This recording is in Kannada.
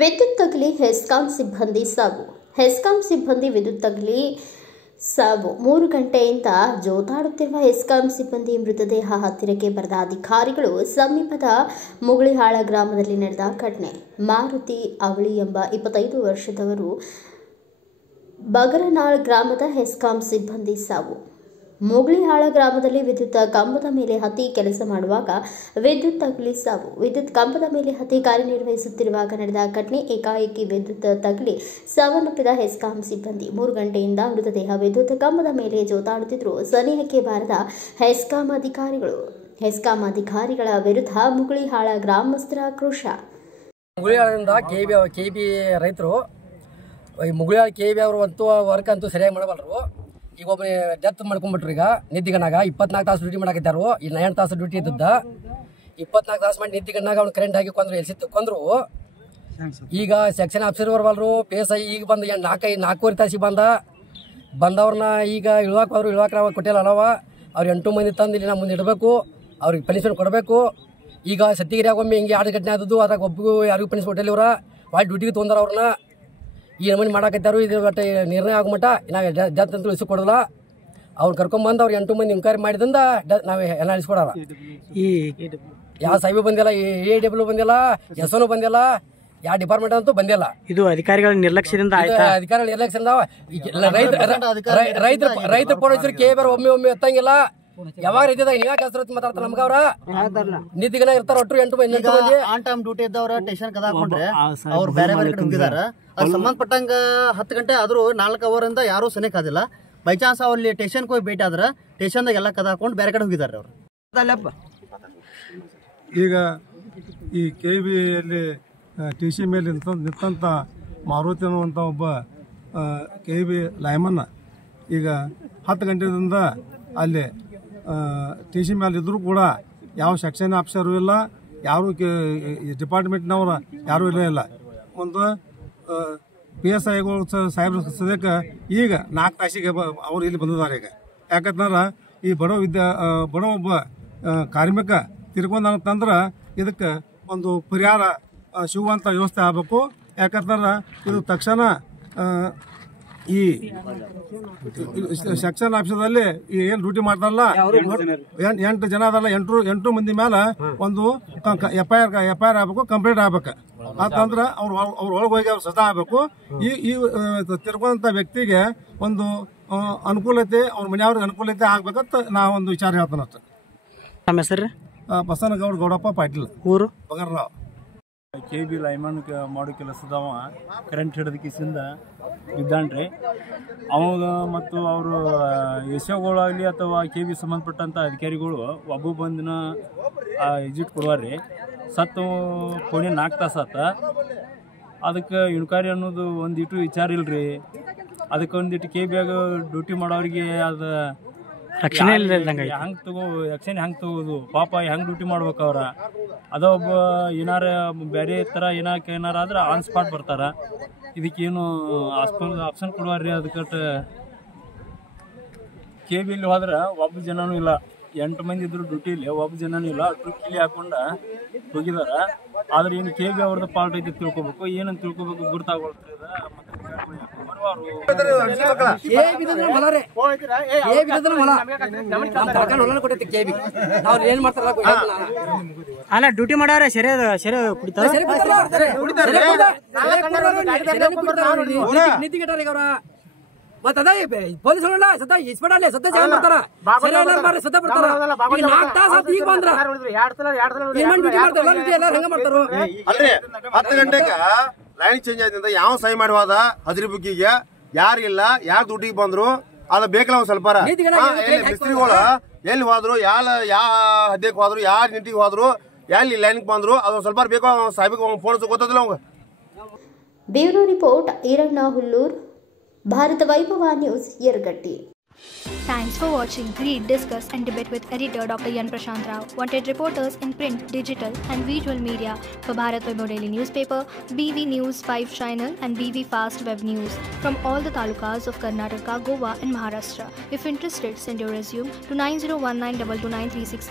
ವಿದ್ಯುತ್ ತಗುಲಿ ಹೆಸ್ಕಾಂ ಸಿಬ್ಬಂದಿ ಸಾವು. ಹೆಸ್ಕಾಂ ಸಿಬ್ಬಂದಿ ವಿದ್ಯುತ್ ತಗುಲಿ ಸಾವು. 3 ಗಂಟೆಯಿಂದ ಜೋತಾಡುತ್ತಿರುವ ಹೆಸ್ಕಾಂ ಸಿಬ್ಬಂದಿ ಮೃತದೇಹ ಹತ್ತಿರಕ್ಕೆ ಬರೆದ ಅಧಿಕಾರಿಗಳು ಸಮೀಪದ ಮುಗಳಿಹಾಳ ಗ್ರಾಮದಲ್ಲಿ ನಡೆದ ಘಟನೆ. ಮಾರುತಿ ಅವಳಿ ಎಂಬ 25 ವರ್ಷದವರು ಬಗರನಾಳ್ ಗ್ರಾಮದ ಹೆಸ್ಕಾಂ ಸಿಬ್ಬಂದಿ ಸಾವು. ಮುಗಳಿಹಾಳ ಗ್ರಾಮದಲ್ಲಿ ವಿದ್ಯುತ್ ಕಂಬದ ಮೇಲೆ ಹತ್ತಿ ಕೆಲಸ ಮಾಡುವಾಗ ವಿದ್ಯುತ್ ತಗುಲಿ ಸಾವು. ವಿದ್ಯುತ್ ಕಂಬದ ಮೇಲೆ ಹತ್ತಿ ಕಾರ್ಯನಿರ್ವಹಿಸುತ್ತಿರುವಾಗ ನಡೆದ ಘಟನೆ. ಏಕಾಏಕಿ ವಿದ್ಯುತ್ ತಗುಲಿ ಸಾವನ್ನಪ್ಪಿದ ಹೆಸ್ಕಾಂ ಸಿಬ್ಬಂದಿ. 3 ಗಂಟೆಯಿಂದ ಮೃತದೇಹ ವಿದ್ಯುತ್ ಕಂಬದ ಮೇಲೆ ಜೋತಾಡುತ್ತಿದ್ದರೂ ಸನಿಹಕ್ಕೆ ಬಾರದ ಹೆಸ್ಕಾಂ ಅಧಿಕಾರಿಗಳ ವಿರುದ್ಧ ಮುಗಳಿಹಾಳ ಗ್ರಾಮಸ್ಥರ ಆಕ್ರೋಶ. ಮುಗಳಿಹಾಳದಿಂದ ಕೆಬಿ ರೈತರು ಮುಗಳಿಹಾಳ ಕೆಬಿ ಅವರು ಅಂತೂ ವರ್ಕ್ ಅಂತೂ ಸರಿಯಾಗಿ ಮಾಡಬಲ್ಲರು. ಈಗ ಒಬ್ಬ ಡೆತ್ ಮಾಡ್ಕೊಂಡ್ಬಿಟ್ರು. ಈಗ ನಿದ್ದಿಗನಾಗ 24 ತಾಸು ಡ್ಯೂಟಿ ಮಾಡಾಕಿದ್ದಾರು. ಈಗ 9 ತಾಸು ಡ್ಯೂಟಿ ಇದ್ದದ್ದ 24 ತಾಸು ಮಾಡಿ ನಿದ್ದಿಗನಾಗ ಅವ್ನು ಕರೆಂಟ್ ಹಾಕಿ ಕೊಂದ್ರು ಕೊಂದ್ರು. ಈಗ ಸೆಕ್ಷನ್ ಆಫೀಸರ್ ಬರಬಲ್ರು. ಪೇಸ್ ಈಗ ಬಂದು 4:45 ತಾಸಿಗೆ ಬಂದವ್ರನ್ನ ಈಗ ಇಳುವಾಕ ಕೊಟ್ಟಿಲ್ಲ ಅಲ್ಲವ. ಅವ್ರು 8 ಮಂದಿ ತಂದು ಇಲ್ಲಿ ಮುಂದೆ ಇಡಬೇಕು. ಅವ್ರಿಗೆ ಪನಿಷ್ಮೆಂಟ್ ಕೊಡಬೇಕು. ಈಗ ಸತ್ತಿಗಿರಿಯಾಗ ಒಮ್ಮೆ ಹಿಂಗೆ 2 ಘಟನೆ ಆದದ್ದು. ಅದಾಗ ಒಬ್ಬಗೂ ಯಾರಿಗೂ ಪನಿಷ್ಮೆಂಟ್ ಕೊಟ್ಟಿಲ್ಲ. ಇವ್ರ ವಾಯ್ಟ್ ಡ್ಯೂಟಿಗೆ ತೊಂದಾರ ಅವ್ರನ್ನ ಈ ನಮೂನಿ ಮಾಡಾಕತ್ತಾರು. ಇದು ಒಟ್ಟು ನಿರ್ಣಯ ಆಗಮಟ್ಟ ನಾವು ಡೆತ್ ಅಂತೂ ಇಳಿಸಿ ಕೊಡೋಲ್ಲ. ಅವ್ರು ಕರ್ಕೊಂಬಂದು ಅವ್ರು 8 ಮಂದಿ ಇನ್ಕ್ವೈರಿ ಮಾಡಿದಿಂದ ನಾವು ಎಲ್ಲ ಇಳಿಸ್ಕೊಡಲ್ಲ. ಈ ಯಾವ ಸಾಹೇಬ್ ಬಂದಿಲ್ಲ, AW ಬಂದಿಲ್ಲ, SO ಬಂದಿಲ್ಲ, ಯಾವ ಡಿಪಾರ್ಟ್ಮೆಂಟ್ ಅಂತೂ ಬಂದಿಲ್ಲ. ಇದು ಅಧಿಕಾರಿಗಳ ನಿರ್ಲಕ್ಷ್ಯದಿಂದ ಅಧಿಕಾರಿಗಳ ನಿರ್ಲಕ್ಷ್ಯದಿಂದ ರೈತರ ಪೊಲೀಸರು ಕೇಬರ್ ಒಮ್ಮೆ ಎತ್ತಂಗಿಲ್ಲ. ಯಾವಾಗ ರೈತದಾಗ ನೀವೇ ಕೆಲಸ ಮಾತಾಡ್ತಾರೆ ನಮ್ಗ. ಅವ್ರ ನಿದ್ದಿಗನ ಇರ್ತಾರ ಒಟ್ಟು 8 ಮಂದಿ ಆನ್ ಟೈಮ್ ಡ್ಯೂಟಿ ಇದ್ದವ್ರ ಸ್ಟೇಷನ್ ಕದಾಕೊಂಡ್ರೆ ಅವ್ರು ಬೇರೆ ಬೇರೆ ಕಡೆ ಹೋಗಿದಾರ. ಅವ್ರು ಸಂಬಂಧಪಟ್ಟಂಗ 10 ಗಂಟೆ ಆದ್ರೂ 4 ಅವರಿಂದ ಯಾರು ಸನಿಕ್ ಆದಿಲ್ಲ. ಬೈ ಚಾನ್ಸ್ ಅವ್ರಲ್ಲಿ ಸ್ಟೇಷನ್ ಹೋಗಿ ಭೇಟಿ ಆದ್ರ ಸ್ಟೇಷನ್ದಾಗ ಎಲ್ಲ ಕದಾಕೊಂಡು ಬೇರೆ ಕಡೆ ಹೋಗಿದಾರೆ ಅವ್ರು. ಈಗ ಈ KBಯಲ್ಲಿ TC ಮೇಲೆ ನಿಂತ ಮಾರುತಿ ಅನ್ನುವಂಥ ಒಬ್ಬ KB ಲೈಮನ್ ಈಗ 10 ಗಂಟೆಯಿಂದ ಅಲ್ಲಿ TC ಮೇಲೆ ಇದ್ರೂ ಕೂಡ ಯಾವ ಸೆಕ್ಷನ್ ಆಫೀಸರು ಇಲ್ಲ, ಯಾರು ಡಿಪಾರ್ಟ್ಮೆಂಟ್ನವ್ರು ಯಾರೂ ಇಲ್ಲ. ಒಂದು PSIಗಳು ಸಾಹೇಬ್ರ ಸದ್ಯಕ್ಕೆ ಈಗ 4 ತಾಸಿಗೆ ಅವ್ರು ಇಲ್ಲಿ ಬಂದಿದ್ದಾರೆ. ಈಗ ಯಾಕಂತಂದ್ರೆ ಈ ಬಡ ಒಬ್ಬ ಕಾರ್ಮಿಕ ತಿರ್ಕೊಂಡಂತಂದ್ರೆ ಇದಕ್ಕೆ ಒಂದು ಪರಿಹಾರ ಸಿಗುವಂಥ ವ್ಯವಸ್ಥೆ ಆಗಬೇಕು. ಯಾಕಂತಂದ್ರೆ ಇದು ತಕ್ಷಣ ಈ ಸೆಕ್ಷನ್ ಆಫೀಸಲ್ಲಿ ಏನು ಡ್ಯೂಟಿ ಮಾಡ್ತಾರಲ್ಲ 8 ಜನ ಅದಲ್ಲ, 8 ಮಂದಿ ಮೇಲೆ ಒಂದು FIR ಆಗ್ಬೇಕು, ಕಂಪ್ಲೇಂಟ್ ಆಗ್ಬೇಕು. ಅಂತಂದ್ರೆ ಅವ್ರ ಒಳಗೆ ಹೋಗಿ ಅವ್ರು ಸದಾ ಆಗ್ಬೇಕು. ಈ ತಿರ್ಕೊಂಡಂತ ವ್ಯಕ್ತಿಗೆ ಒಂದು ಅನುಕೂಲತೆ, ಅವ್ರ ಮನೆಯವ್ರಿಗೆ ಅನುಕೂಲತೆ ಆಗ್ಬೇಕಂತ ನಾವು ಒಂದು ವಿಚಾರ ಹೇಳ್ತಾನೆ ಅಷ್ಟೇ. ನಮ್ಮ ಹೆಸರು ಬಸನಗೌಡ ಗೌಡಪ್ಪ ಪಾಟೀಲ್, ಊರು ಬಗರ್ರಾವ್. KB ಲೈಮನ್ ಮಾಡೋ ಕೆಲಸದವ ಕರೆಂಟ್ ಹಿಡಿದ ಕಿಸಿಂದ ಬಿದ್ದಾನ್ರಿ. ಅವಾಗ ಮತ್ತು ಅವರು SOಗಳಾಗಲಿ ಅಥವಾ KB ಸಂಬಂಧಪಟ್ಟಂಥ ಅಧಿಕಾರಿಗಳು ಒಬ್ಬ ಬಂದಿನ ವಿಸಿಟ್ ಕೊಡುವಾರ್ರಿ. ಸತ್ತು ಕೊನೆ 4 ತಾಸು ಆತ. ಅದಕ್ಕೆ ಇನ್ಕ್ವೈರಿ ಅನ್ನೋದು ಒಂದಿಟ್ಟು ವಿಚಾರ ಇಲ್ರಿ. ಅದಕ್ಕೆ ಒಂದಿಟ್ಟು KBಯಾಗ ಡ್ಯೂಟಿ ಮಾಡೋರಿಗೆ ಅದು ರಕ್ಷಣೆ ಹೆಂಗೆ ತಗೋದು ಪಾಪ ಹೆಂಗೆ ಡ್ಯೂಟಿ ಮಾಡ್ಬೇಕು ಅವ್ರ. ಅದ ಒಬ್ಬ ಏನಾರ ಬೇರೆ ಥರ ಏನಾರ ಆದ್ರೆ ಆನ್ ಸ್ಪಾಟ್ ಬರ್ತಾರ. ಇದಕ್ಕೇನು ಆಪ್ಷನ್ ಕೊಡುವಾರ್ರಿ. ಅದಕ್ಕೆ KBಯಲ್ಲಿ ಹೋದ್ರೆ ಒಬ್ಬ ಜನನೂ ಇಲ್ಲ. 8 ಮಂದಿ ಇದ್ರು ಡ್ಯೂಟಿಲಿ, ಒಬ್ಬ ಜನನೂ ಇಲ್ಲ. ಕಿಲಿ ಹಾಕೊಂಡ ಹೋಗಿದಾರ. ಆದ್ರೆ ಏನು KB ಅವ್ರದ್ದು ಪಾರ್ಟ್ ಐತಿ ತಿಳ್ಕೊಬೇಕು. ಏನಂತ ತಿಳ್ಕೊಬೇಕು ಗುರ್ತಾಗೋಳ್ತದ. ಅಲ್ಲ ಡ್ಯೂಟಿ ಮಾಡೋರೆ ಸೆರೆ ಕುಡಿತಾರ. ಪೊಲೀಸ್ ಸದಾ ಇಸ್ಪಡಲ್ಲ ಸದ್ದ ಜಾಗ ಮಾಡ್ತಾರ. ಸದ್ದ ಬರ್ತಾರ. 4 ತಾಸು ಈಗ ಬಂದ್ರ 10 ಗಂಟೆಗೆ ಲೈನ್ ಚೇಂಜ್ ಆಯ್ತಂತ ಯಾವ ಸಹಿ ಮಾಡಿ ಹೋದ ಹಜರಿ ಬುಕ್ಕಿಗೆ ಯಾರಿಲ್ಲ, ಯಾರು ದುಡ್ಡಿಗೆ ಬಂದ್ರು ಅದ ಬೇಕಲ್ಲ ಒಂದ್ ಸ್ವಲ್ಪ. ಮಿಸ್ತ್ರಿಗಳು ಎಲ್ಲಿ ಹೋದ್ರು, ಯಾವ ಹದ್ದೆಗೆ ಹೋದ್ರು, ಯಾರ ನಿಂಟಿಗೆ ಹೋದ್ರು, ಎಲ್ಲಿ ಲೈನ್ಗೆ ಬಂದ್ರು ಅದೊಂದ್ ಸ್ವಲ್ಪ ಬೇಕು. ಸಾಹೇಬಿಗೆ ಫೋನ್ ಗೊತ್ತದಿಲ್ಲ ಅವಂಗ. ಬ್ಯೂರೋ ರಿಪೋರ್ಟ್ ಈರಣ್ಣ ಹುಲ್ಲೂರ್, ಭಾರತ ವೈಭವ news, Yaragatti. Thanks for watching. Read, discuss and debate with editor Dr. Yan Prashant Rao. Wanted reporters in print, digital and visual media for Bharat Vaibhav Daily Newspaper, BV News 5 Channel and BV Fast Web News from all the talukas of Karnataka, Goa and Maharashtra. If interested, send your resume to 9019229369.